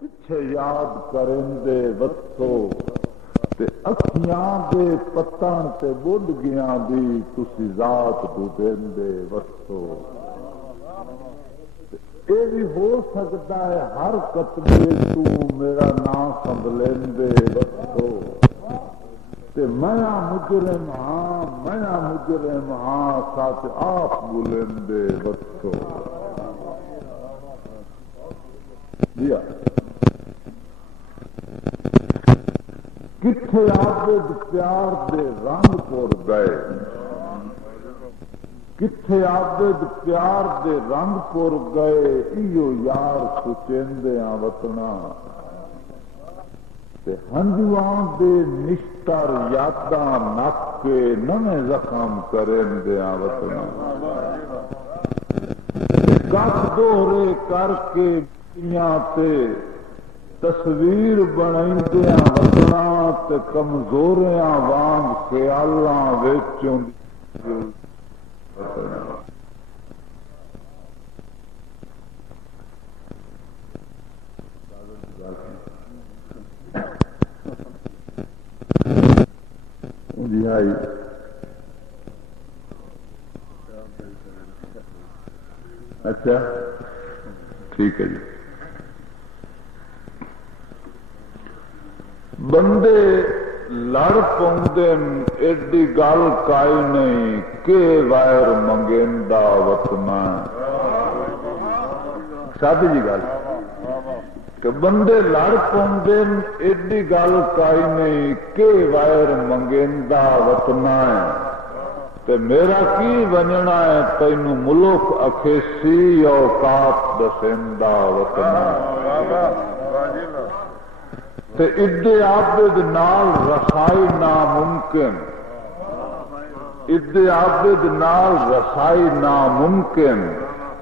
پیچھے یاد کریں دے وسو تے اکھیاں دے پتاں تے بڈ گیاں دی تسی ذات دو دین دے وسو یہ بھی ہو سکتا ہے ہر قطرے تو میرا نام سنبھلیں دے وسو تے میں مجرم ہاں ساتھ آپ بولیں دے وسو دیا کتھے عابد پیار دے رنگ پور گئے کتھے عابد پیار دے رنگ پور گئے ایو یار سچیندیاں وطنا تے ہنجواں دے نشتر یاداں نک کے نویں زخم کریندیاں وطنا گپ دوہرے کر کے میاں تے تصویر بنائندیاں وطنا تے کمزوریاں وانگ خیالاں وچوں اچھا ٹھیک ہے جی بندے لڑ پاؤندن ایڈی گل کائی نہیں کہ وائر منگیندا وطنا سادی جی گل کہ بندے لڑ پاؤندن ایڈی گل کائی نہیں کہ وائر منگیندا وطنا تے میرا کی بننا ہے تینوں ملک اکھیسی اوقات دسیندا وطنا تے ادے عابد نال رسائی ناممکن ادے عابد نال رسائی ناممکن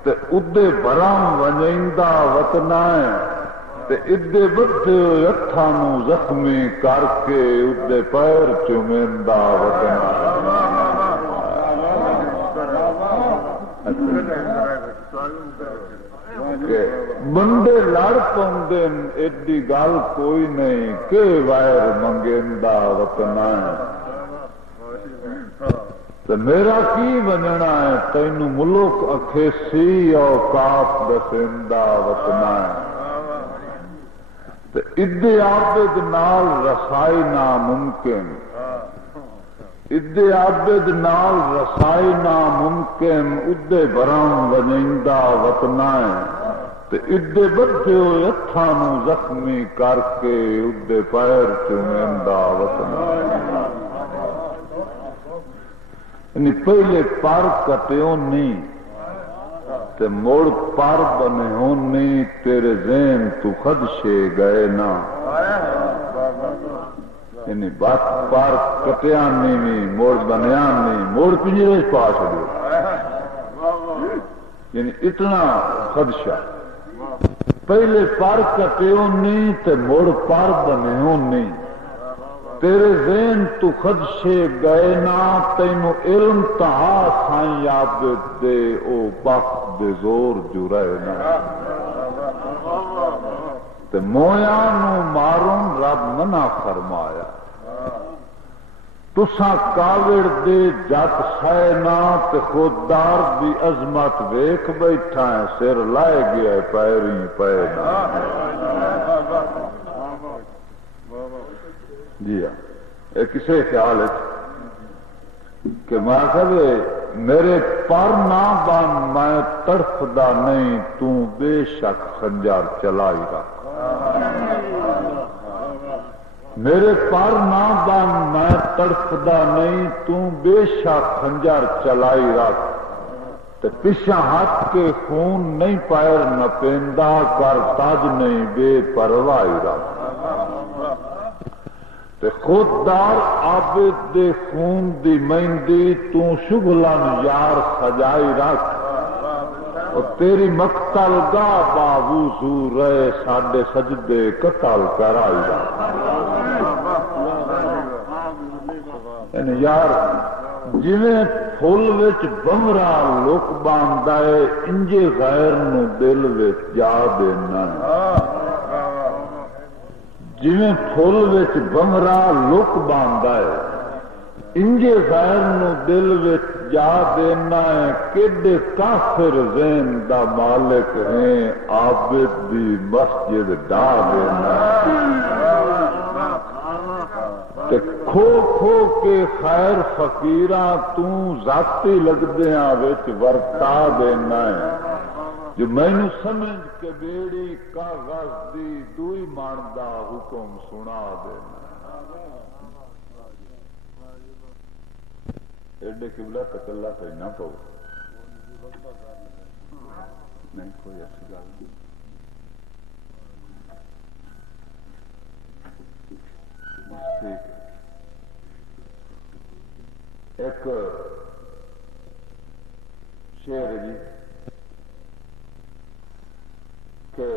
تے ادے برام ونجیندا وطنا ہے تے ادے بدھے ہوئے ہتھاں نوں زخمی کر کے ادے پیر چومیندا وطنا بندے لڑ پاؤندن ایڈی گل کوئی نہیں کہ وائر منگیندا وطنا تے میرا کی بننا ہے تینوں ملک اکھیسی اوقات دسیندا وطنا تے ادے عابد نال رسائی ناممکن ادے عابد نال رسائی ناممکن ادے برام ونیندا وطنا تے ادے بدھے ہوئے ہتھاں نوں زخمی کر کے ادے پیر چومیندا وطنا یعنی پہلے پر کٹیوں نہیں تے مڑ پر بنے ہون نہیں تیرے ذہن تو خدشے گئے نا یعنی بات پر کٹیا نہیں موڑ بنیا نہیں موڑ پنجرے پا چڑھو یعنی اتنا خدشہ پہلے پر کٹیوں نہیں تے موڑ پر بنے ہو نہیں تیرے ذہن تو خدشے گئے نا تینوں علم تہا سائیں عابد دے او بخت دے زور جو رہے نا تے مویاں نو مارون رب منع فرمایا تساں کاوڑ دے جت سائے نا تے خوددار دی عظمت ویکھ بیٹھا ہے سر لائے گیا ہے پیری پے نا جی ہاں یہ کسے خیال ہے کہ ماں میرے پر نہ بن میں تڑفدا نہیں تو بے شک خنجر چلائی رکھ میرے پر نہ بن میں تڑفدا نہیں تو بے شک خنجر چلائی رکھ تے پیچھا ہاتھ کے خون نہیں پیر نہ پیندا کر تاج نہیں بے پرواہی رکھ تے خوددار عابد دے خون دی مہندی تو شغلن یار سجائی رکھ اور تیری مقتل گاہ باوضو رہے ساڈے سجدے قتل کرائی رکھ یعنی یار جویں پھل وچ بمرا لوک باندھا ہے انجے غیر نو دل وچ جا دینا جویں پھول وچ بمرا لک باندا ہے انجے غیر نو دل وچ جا دینا ہے کڈے کافر ذہن دا مالک ہے عابد دی مسجد ڈا دینا تے کھو کھو کے خیر فقیراں تو ذاتی لگدیاں وچ ورتا دینا ہے جو مینوں سمجھ کے بیڑی کاغذ دی دوئی مان دا حکم سنا دینا ایڈے قبلہ تکلہ سے نہ پو نہیں کوئی ایسی گل نہیں ٹھیک ہے ایک شعر جی کہ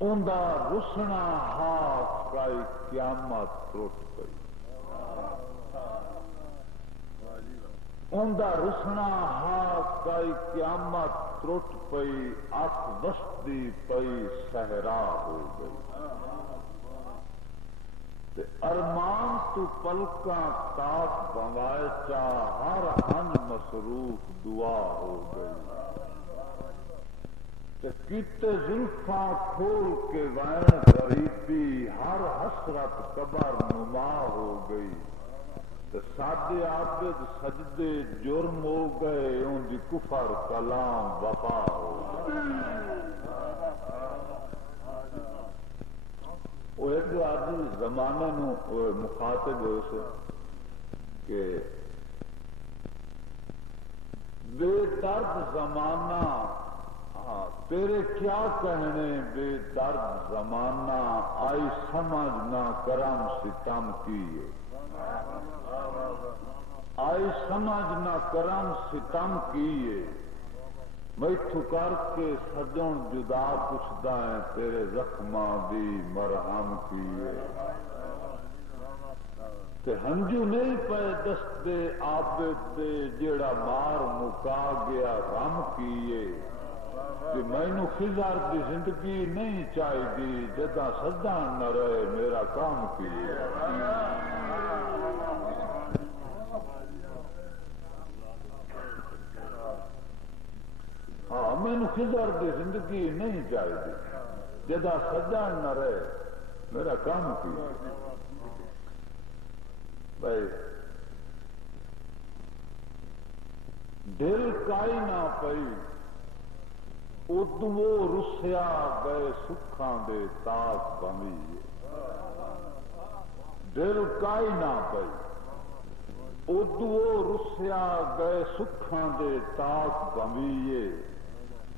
اوندا رسنا ہاتھ کائی قیامت ٹوٹ گئی اوندا رسنا ہاتھ کائی قیامت ٹوٹ پئی اکھ وستی پئی صحرا ہو گئی تے ارمان تو پلکاں تاک بنوائے چا ہر ہن مصروف دعا ہو گئی تے کیتے زلفاں کھول کے وین غریبی ہر حسرت قبر نما ہو گئی تے سادے عابد سجدے جرم ہو گئے ان دی کفر کلام وفا ہو گئی وہ ایک آدمی زمانے نو مخاطب ہوئے سے کہ بے درد زمانہ تیرے کیا کہنے بے درد زمانہ آئی سمجھ نہ کرم ستم کیے آئی سمجھ نہ کرم ستم کیے میتھو کر کے سجن جدا پوچھدا ہے تیرے زخماں دی مرہم کیے تے ہنجو نہیں پے دست دے عابد دے جیڑا مار مکا گیا غم کیے کہ مینوں خضر دی زندگی نہیں چاہیے جدا سجن نہ رہے میرا کام کیے ہاں مینوں خضر دی زندگی نہیں چاہیے جدا سجن نہ رہے میرا کام کیے بھائی دل کائی نہ پئی ادو رسیا گئے سکھاں دے تاج بنویے دل کائی نہ پئی ادو رسیا گئے سکھاں دے تاج بنویے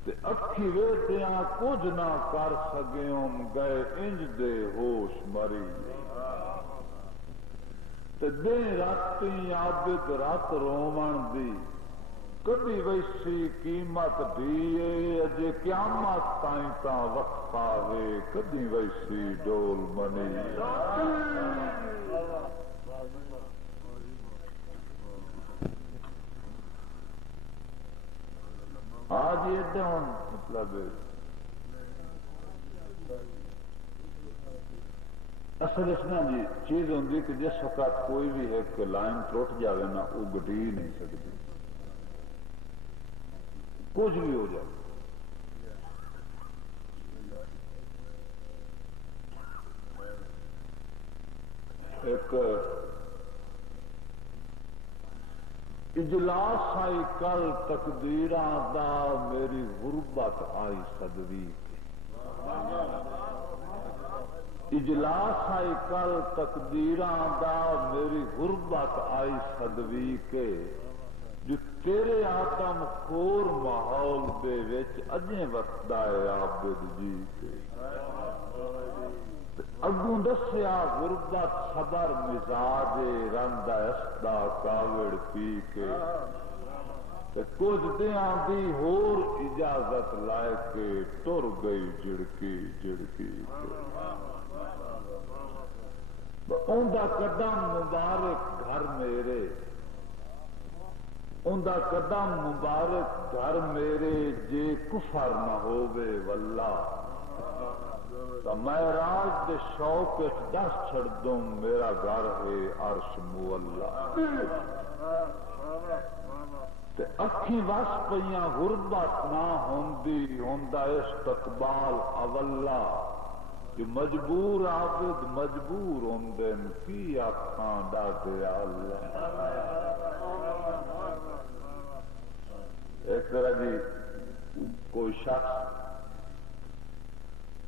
تے اکھی ویٹیاں کچھ نہ کر سگیوں گئے انج دے ہوش مریے تے دن راتی عابد رات رومن دی کبھی ویسی قیمت دیے اجے قیامت تائیں تا وقفہ ہے کبھی ویسی ڈول منی آج یہ دن مطلب اصل اس میں جی چیز ہوندی کہ جس وقت کوئی بھی ایک لائن ٹوٹ جاوے نا وہ گڈی نہیں سکتی کچھ بھی ہو جائے ایک اجلاس آئی کل تقدیراں دا میری غربت آئی صدوی اجلاس آئی کل تقدیراں دا میری غربت آئی صدوی کے جو تیرے آتم خور ماحول دے وچ اجیں وقتا ہے عابد جی کے اگوں دسیا غربت صبر مزاج رندا اسدا کاوڑ پی کے کچھ دیاں دی ہور اجازت لائے کے ٹر گئی جڑکی جڑکی اوندا قدم مبارک گھر میرے اوندا قدم مبارک گھر میرے جے کفر نہ ہووے واللہ تو میں راج دے شوق دس چھڑ دوں میرا گھر ہے عرش مولا تے اکھی وس پئیاں غربت نہ ہوندی ہوندا استقبال اولا کہ مجبور عابد مجبور ہوندے کی آکھاں ڈاٹے اللہ ایک طرح جی کوئی شخص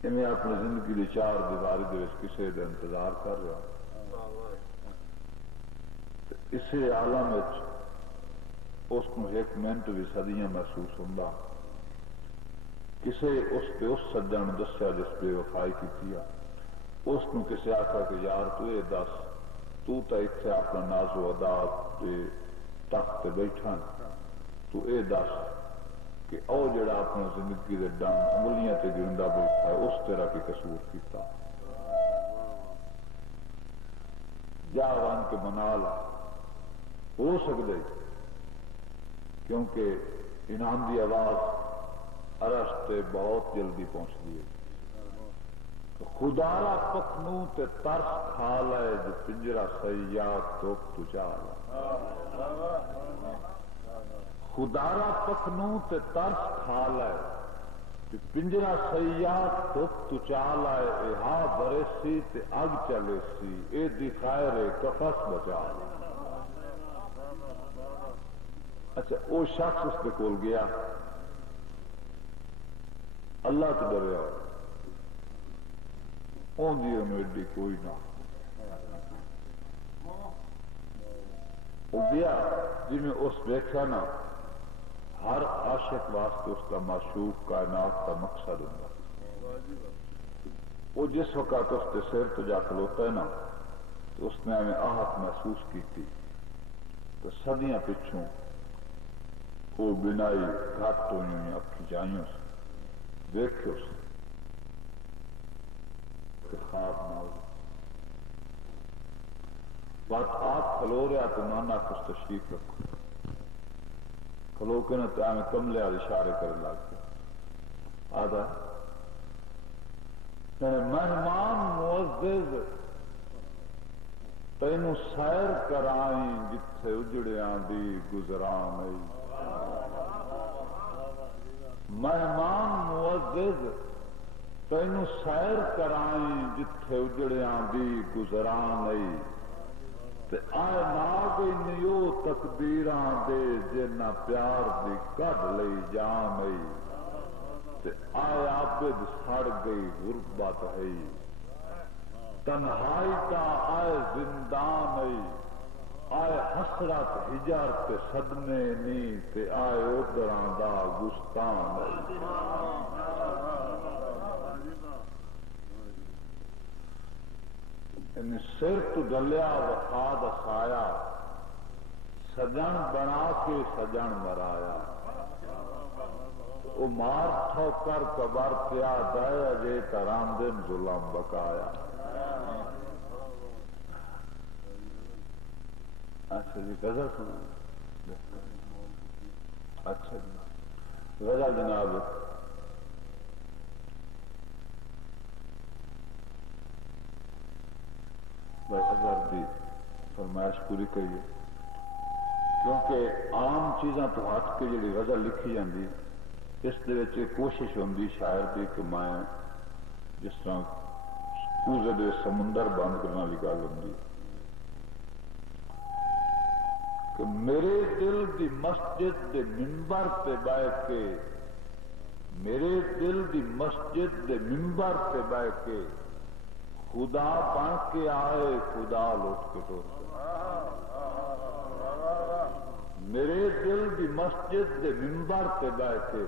میں اپنی زندگی کی چار دیواری دے کسی دے انتظار کر رہا اسی عالم اس کو ایک منٹ بھی صدیاں محسوس ہوتا کسی اس پہ اس سجن دسیا جس پہ وفائی کی اس کو کسی آخر کہ یار تو یہ دس تو اتنے اپنا ناز و ادا تخت بیٹھا تو یہ دس کہ او جڑا اپنا زندگی کے ڈنگ انگلیاں تے گرندا بیٹھا ہے اس طرح کی قصور کیتا جا ون کے منا لا ہو سکتا کیونکہ انعام دی آواز عرش تے بہت جلدی پہنچتی ہے خدا را پکھنوں تے ترس کھا لے جو پنجرا سیاد تو تجا خدا را پکھنوں تے ترس کھا لے جو پنجرا سیاد تو تجا لائے اہا برسی تے اگ چلے سی اے دکھائے کفس بچا لے اچھا وہ شخص اس کے کول گیا اللہ تو ڈریا ایڈی کوئی نہ وہ گیا جی میں اس دیکھا نا ہر عاشق واسطے اس کا معشوق کائنات کا مقصد ہوگا وہ جس وقت اس کے سر تو جا کھلوتا ہے نا تو اس نے ہمیں آہت محسوس کی تھی تو صدیاں پچھوں وہ بنائی گھٹ ہوئی اکھی جائیوں سے دیکھو خواب نہ ہو بات آپ کھلو رہا تو مانا کچھ تشریف رکھو کھلو کے نہ تو ہمیں کملے والے اشارے کرنے لگ گئے آدھا مہمان معزز تینوں سیر کرائیں جتھے اجڑیاں دی گزران مہمان معزز تینوں سیر کرائیں جتھے اجڑیاں دی گزران آئے ناگ نیو تقدیراں دے جنہ پیار دی کڈ لئی جان آئے عابد سڑ گئی غربت ہے تنہائی کا آئے زندان آئے حسرت ہجر تے صدمے نی تے آئے ادراں دا گستان سر تو ڈلیا وفا دسایا سجن بنا کے سجن مرایا وہ مار ٹھوکر قبر پیا دے اجے کرام دن ظلم بکایا اچھا جی غزل سنا اچھا جی غزل جناب اگر دی فرمائش پوری کریے کیونکہ عام چیزاں تو ہٹ کے جی غزل لکھی جاتی اس دے کوشش ہوتی شاعر کی کہ میں جس طرح کوزے دے سمندر بند کرنے والی گل ہوتی کہ میرے دل دی مسجد دے منبر پہ بیٹھ کے میرے دل دی مسجد دے منبر پہ بیٹھ کے خدا بن کے آئے خدا لوٹ کے ٹوٹ میرے دل دی مسجد دے منبر پہ بیٹھے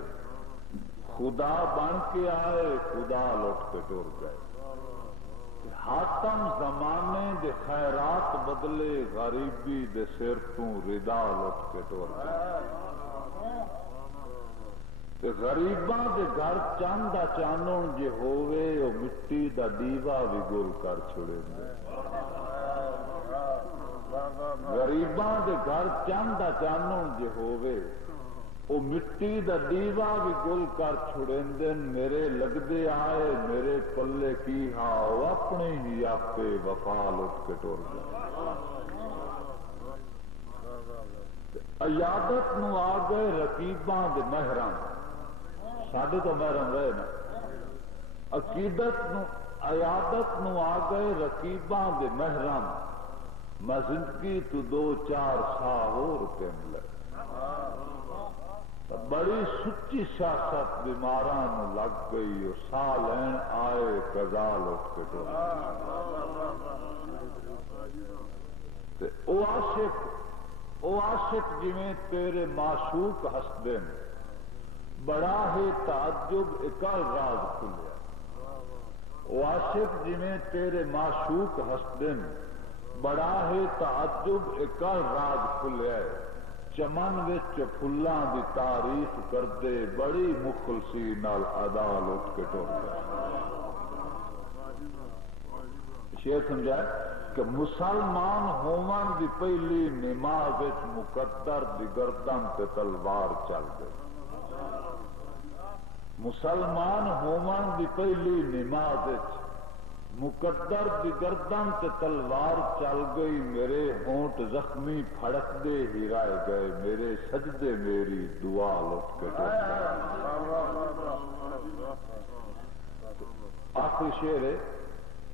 خدا بن کے آئے خدا لوٹ کے ٹور گئے حاتم زمانے دے خیرات بدلے غریبی دے سر تو ردا لوٹ کے ٹور گئے غریباں دے گھر چاند دا چانن جے ہووے او مٹی دا دیوا بھی گل کر چھڑے غریباں دے گھر چاند دا چانن جے ہووے وہ مٹی دا دیوا بھی گل کر چھڑیندن میرے لگدے آئے میرے پلے کی ہاں وہ اپنے ہی آپے وفا لٹ کے ٹر گئے عیادت نو آ گئے رقیباں دے محرم ساڈے تو محرم رہے نا عقیدت نو عیادت نو آ گئے رقیباں دے محرم میں زندگی تو 2-4 سال اور کے ملے بڑی سچی سیاست بیماراں لگ گئی اور سا لین آئے قضا لٹ کے ٹر او عاشق جویں تیرے معشوق ہسدے بڑا ہے تعجب اکل راز کھلیا او عاشق جویں تیرے معشوق ہسدے بڑا ہے تعجب اکل راز کھلیا چمن وچ پھلاں دی تعریف کردے بڑی مخلصی نال ادا لٹ کے ٹر گئے شعر سمجھائے کہ مسلمان ہومن دی پہلی نماز وچ مقدر دی گردن تے تلوار چل گئی مسلمان ہومن دی پہلی نماز وچ مقدر دی گردن تے تلوار چل گئی میرے ہونٹ زخمی پھڑک دے ہی رہ گئے میرے سجدے میری دعا لٹ کے ٹر گئے آخری شعر ہے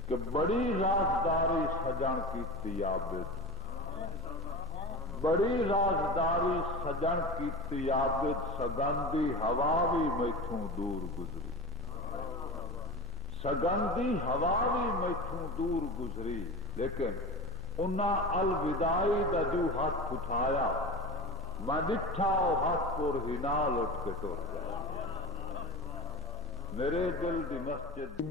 کہ بڑی رازداری سجن کیتی عابد بڑی رازداری سجن کیتی عابد سگندی ہوا بھی میتھوں دور گزری سگندی ہوا بھی میتھوں دور گزری لیکن انہاں الوداعی دا جو ہاتھ اٹھایا میں ڈٹھا ہاتھ پر ہی نہ لٹ کے ٹر گیا میرے دل دی مسجد